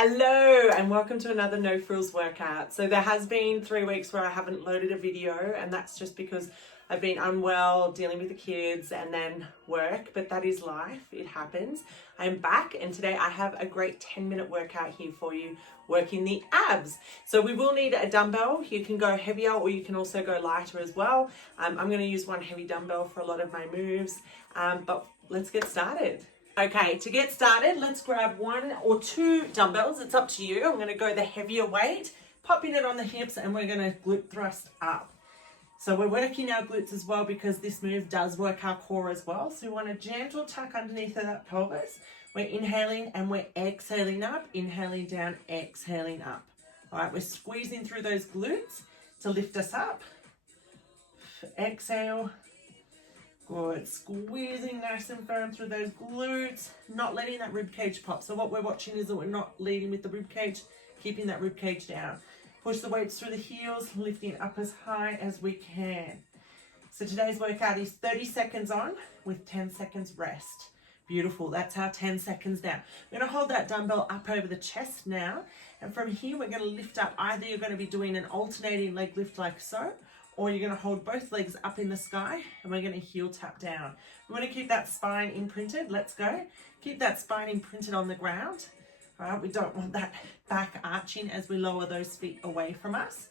Hello and welcome to another No Frills workout. So there has been 3 weeks where I haven't loaded a video, and that's just because I've been unwell, dealing with the kids and then work, but that is life, it happens. I'm back and today I have a great 10-minute workout here for you, working the abs. So we will need a dumbbell. You can go heavier or you can also go lighter as well. I'm going to use one heavy dumbbell for a lot of my moves, but let's get started. Okay, to get started, let's grab 1 or 2 dumbbells. It's up to you. I'm going to go the heavier weight, popping it on the hips, and we're going to glute thrust up. So we're working our glutes as well because this move does work our core as well. So we want a gentle tuck underneath of that pelvis. We're inhaling and we're exhaling up, inhaling down, exhaling up. All right, we're squeezing through those glutes to lift us up. Exhale. Good, squeezing nice and firm through those glutes, not letting that rib cage pop. So what we're watching is that we're not leading with the rib cage, keeping that rib cage down. Push the weights through the heels, lifting up as high as we can. So today's workout is 30 seconds on with 10 seconds rest. Beautiful, that's our 10 seconds now. We're gonna hold that dumbbell up over the chest now, and from here we're gonna lift up. Either you're gonna be doing an alternating leg lift like so, or you're going to hold both legs up in the sky and we're going to heel tap down. We want to keep that spine imprinted. Let's go. Keep that spine imprinted on the ground. All right, we don't want that back arching as we lower those feet away from us.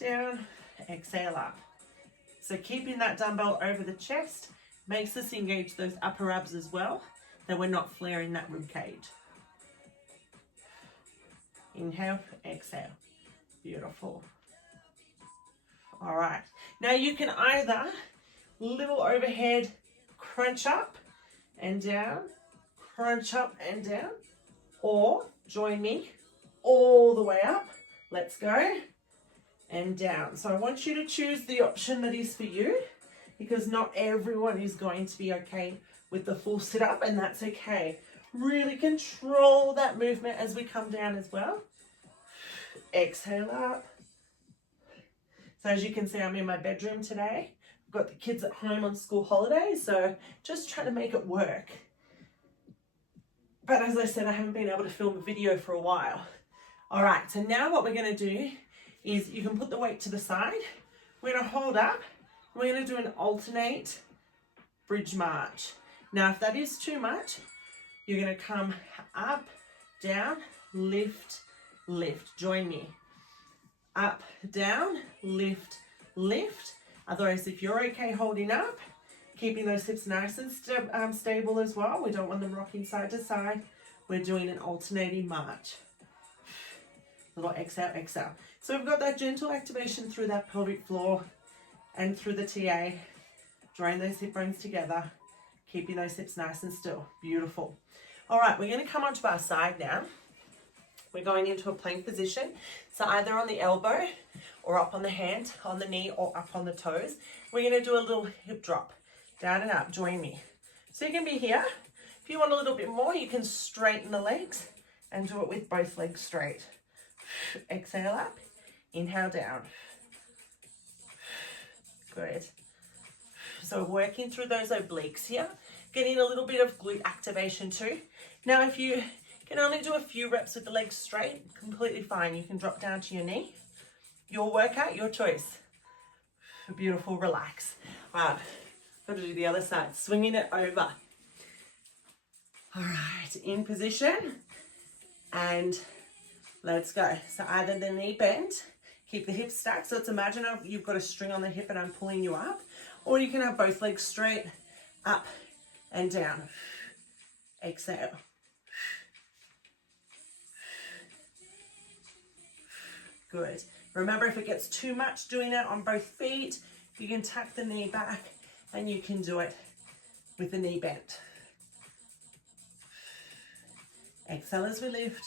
Down, exhale up. So keeping that dumbbell over the chest makes us engage those upper abs as well, that we're not flaring that rib cage. Inhale, exhale. Beautiful. All right, now you can either little overhead crunch up and down, crunch up and down, or join me all the way up. Let's go, and down. So I want you to choose the option that is for you, because not everyone is going to be okay with the full sit up, and that's okay. Really control that movement as we come down as well. Exhale up. So as you can see, I'm in my bedroom today. I've got the kids at home on school holidays, so just trying to make it work. But as I said, I haven't been able to film a video for a while. All right, so now what we're gonna do is you can put the weight to the side. We're gonna hold up. We're gonna do an alternate bridge march. Now, if that is too much, you're gonna come up, down, lift, lift. Join me. Up, down, lift, lift. Otherwise, if you're okay holding up, keeping those hips nice and stable as well. We don't want them rocking side to side. We're doing an alternating march. Little exhale, exhale. So we've got that gentle activation through that pelvic floor and through the TA. Drawing those hip bones together, keeping those hips nice and still. Beautiful. All right, we're gonna come onto our side now. We're going into a plank position. So either on the elbow or up on the hand, on the knee or up on the toes. We're gonna do a little hip drop, down and up, join me. So you can be here. If you want a little bit more, you can straighten the legs and do it with both legs straight. Exhale up, inhale down. Good. So working through those obliques here, getting a little bit of glute activation too. Now if you can only do a few reps with the legs straight, completely fine. You can drop down to your knee. Your workout, your choice. Beautiful, relax. All right, got to do the other side. Swinging it over. All right, in position. And let's go. So either the knee bend, keep the hips stacked. So let's imagine you've got a string on the hip and I'm pulling you up. Or you can have both legs straight, up and down. Exhale. Good. Remember, if it gets too much doing it on both feet, you can tuck the knee back and you can do it with the knee bent. Exhale as we lift.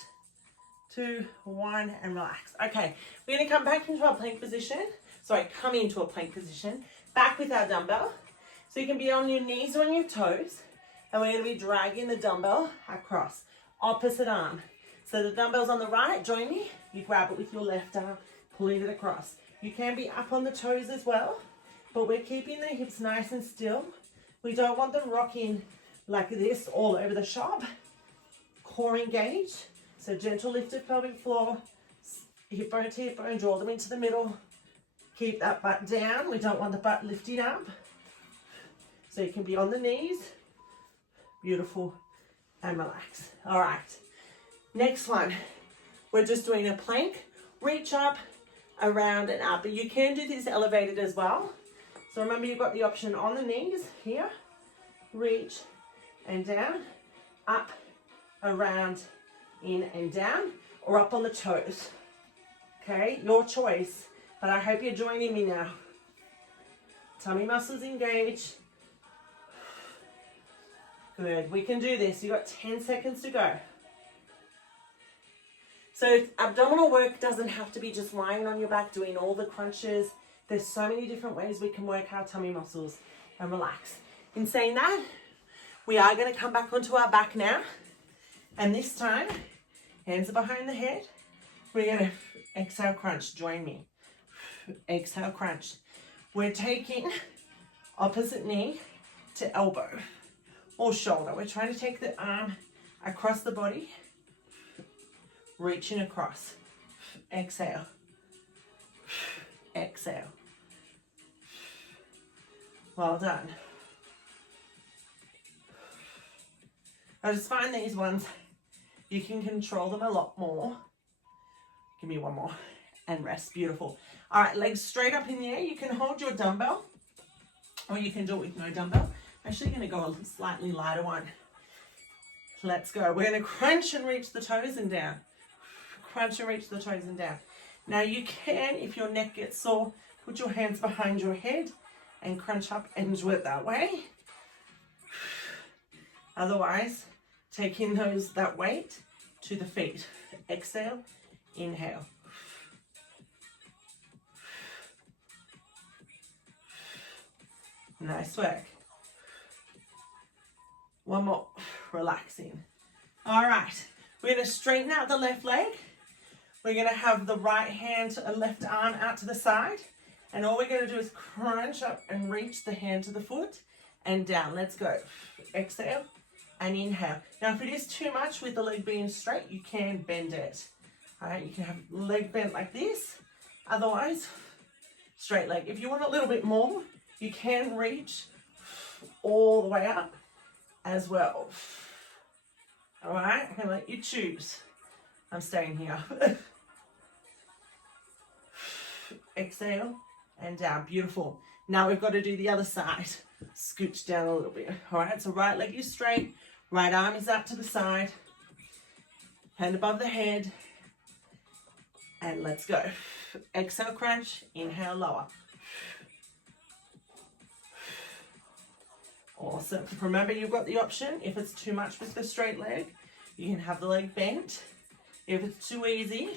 2, 1, and relax. Okay, we're gonna come back into our plank position. Sorry, come into a plank position. Back with our dumbbell. So you can be on your knees or on your toes. And we're gonna be dragging the dumbbell across. Opposite arm. So the dumbbell's on the right, join me. You grab it with your left arm, pulling it across. You can be up on the toes as well, but we're keeping the hips nice and still. We don't want them rocking like this all over the shop. Core engaged, So gentle lift of pelvic floor, hip bone to hip bone, draw them into the middle. Keep that butt down. We don't want the butt lifting up. So you can be on the knees. Beautiful. And relax. All right. Next one. We're just doing a plank. Reach up, around and up. But you can do this elevated as well. So remember, you've got the option on the knees here. Reach and down. Up, around, in and down. Or up on the toes. Okay, your choice. But I hope you're joining me now. Tummy muscles engaged. Good, we can do this. You've got 10 seconds to go. So abdominal work doesn't have to be just lying on your back doing all the crunches. There's so many different ways we can work our tummy muscles and relax. In saying that, we are going to come back onto our back now. And this time, hands are behind the head. We're going to exhale, crunch. Join me. Exhale, crunch. We're taking opposite knee to elbow or shoulder. We're trying to take the arm across the body, reaching across. Exhale. Exhale. Well done. I just find these ones, you can control them a lot more. Give me one more and rest. Beautiful. All right, legs straight up in the air. You can hold your dumbbell or you can do it with no dumbbell. I'm actually going to go a slightly lighter one. Let's go. We're going to crunch and reach the toes and down. Crunch and reach the toes and down. Now you can, if your neck gets sore, put your hands behind your head and crunch up and do it that way. Otherwise, take in that weight to the feet. Exhale, inhale. Nice work. One more, relaxing. All right, we're gonna straighten out the left leg. We're gonna have the right hand and left arm out to the side. And all we're gonna do is crunch up and reach the hand to the foot and down. Let's go. Exhale and inhale. Now, if it is too much with the leg being straight, you can bend it. All right, you can have leg bent like this. Otherwise, straight leg. If you want a little bit more, you can reach all the way up as well. All right, I'm gonna let you choose. I'm staying here. Exhale and down. Beautiful. Now we've got to do the other side. Scooch down a little bit. All right, so right leg is straight, right arm is out to the side, hand above the head, and let's go. Exhale, crunch, inhale, lower. Awesome. Remember, you've got the option, if it's too much with the straight leg, you can have the leg bent. If it's too easy,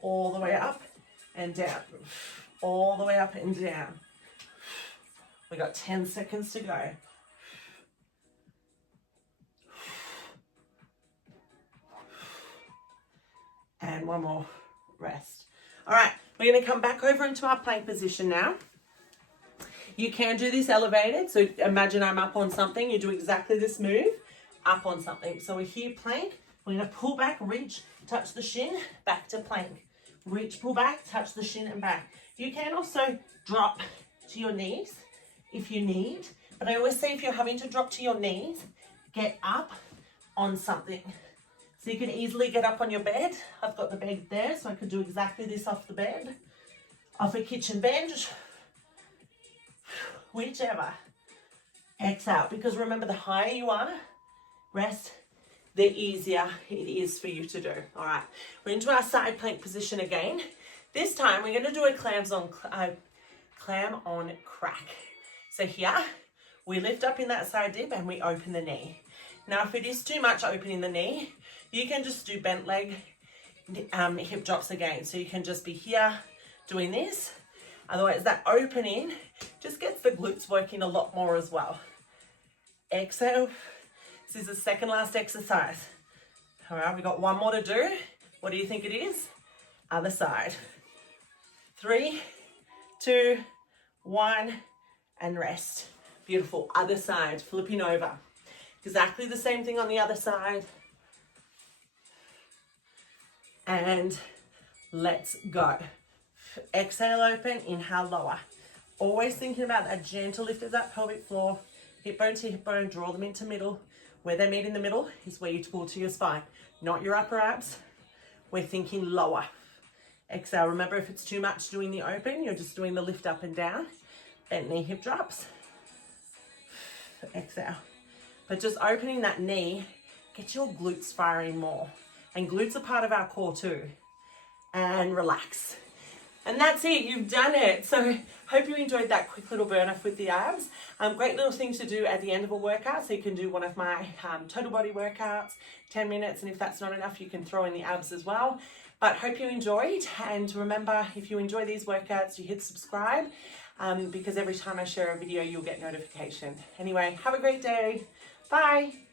all the way up and down. All the way up and down. We got 10 seconds to go. And one more, rest. All right, we're gonna come back over into our plank position now. You can do this elevated, so imagine I'm up on something, you do exactly this move, up on something. So we're here, plank, we're gonna pull back, reach, touch the shin, back to plank. Reach, pull back, touch the shin and back. You can also drop to your knees if you need, but I always say if you're having to drop to your knees, get up on something. So you can easily get up on your bed. I've got the bed there, so I could do exactly this off the bed, off a kitchen bench, whichever. Exhale, because remember, the higher you are, rest, the easier it is for you to do. All right, we're into our side plank position again. This time we're going to do a clam on crack. So here, we lift up in that side dip and we open the knee. Now, if it is too much opening the knee, you can just do bent leg hip drops again. So you can just be here doing this. Otherwise, that opening just gets the glutes working a lot more as well. Exhale. This is the second last exercise. All right, we got one more to do. What do you think it is? Other side. 3, 2, 1, and rest. Beautiful. Other side, flipping over. Exactly the same thing on the other side. And let's go. Exhale, open, inhale, lower. Always thinking about that gentle lift of that pelvic floor, hip bone to hip bone, draw them into middle. Where they meet in the middle is where you pull to your spine, not your upper abs. We're thinking lower. Exhale, remember if it's too much doing the open, you're just doing the lift up and down. Bent knee, hip drops. Exhale. But just opening that knee, get your glutes firing more. And glutes are part of our core too. And relax. And that's it, you've done it. So hope you enjoyed that quick little burn off with the abs. Great little thing to do at the end of a workout. So you can do one of my total body workouts, 10 minutes. And if that's not enough, you can throw in the abs as well. But hope you enjoyed. And remember, if you enjoy these workouts, you hit subscribe because every time I share a video, you'll get notification. Anyway, have a great day. Bye.